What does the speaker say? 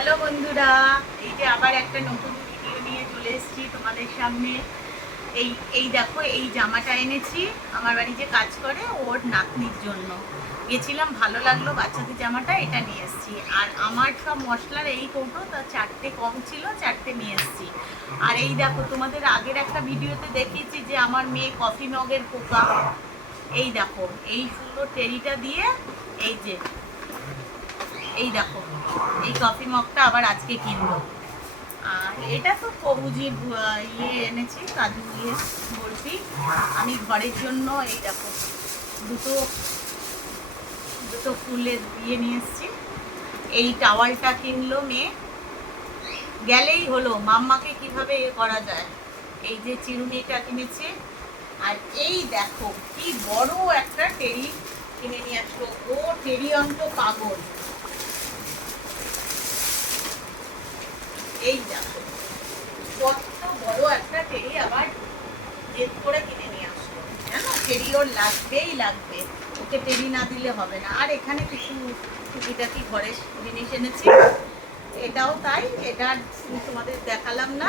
Hello বন্ধুরা, এই যে আবার একটা নতুন ভিডিও নিয়ে চলে এসেছি তোমাদের সামনে। এই এই দেখো, এই জামাটা এনেছি আমার বাড়ি যে কাজ করে ওর নাতনির জন্য। গেছিলাম, ভালো লাগলো বাচ্চাদের জামাটা, এটা নিয়ে এসেছি। আর আমার সব মশলার এই কৌটো তা 4টে কম ছিল, 4টে নিয়ে এসেছি। আর এই দেখো, তোমাদের আগের একটা ভিডিওতে দেখিয়েছি যে আমার মেয়ে কফি মগের পোকা। এই দেখো, এই সুন্দর টেরিটা দিয়ে এই যে এই দেখো, এই কফি মগটা আবার আজকে কিনবো। আর এটা তো কবুজি এনেছি, কাজু বরফি। আমি ঘরের জন্য এই দেখো দুটো দুটো ফুলের নিয়ে এসেছি। এই টাওয়ালটা কিনলো মেয়ে, গেলেই হলো মাম্মাকে কিভাবে করা যায়। এই যে চিরুনিটা কিনেছি। আর এই দেখো কি বড় একটা টেরি কিনে নিয়ে আসলো ও, টেরি অন্ত পাগল। এই দেখো কত বড় একটা টেরি আবার জেদ করে কিনে নিয়ে আসলো। জানো, টেরি ওর লাগবেই লাগবে, ওকে টেরি না দিলে হবে না। আর এখানে কিছু টুকিটাকি ঘরের জিনিস এনেছি, এটাও তাই। এটা তোমাদের দেখালাম না।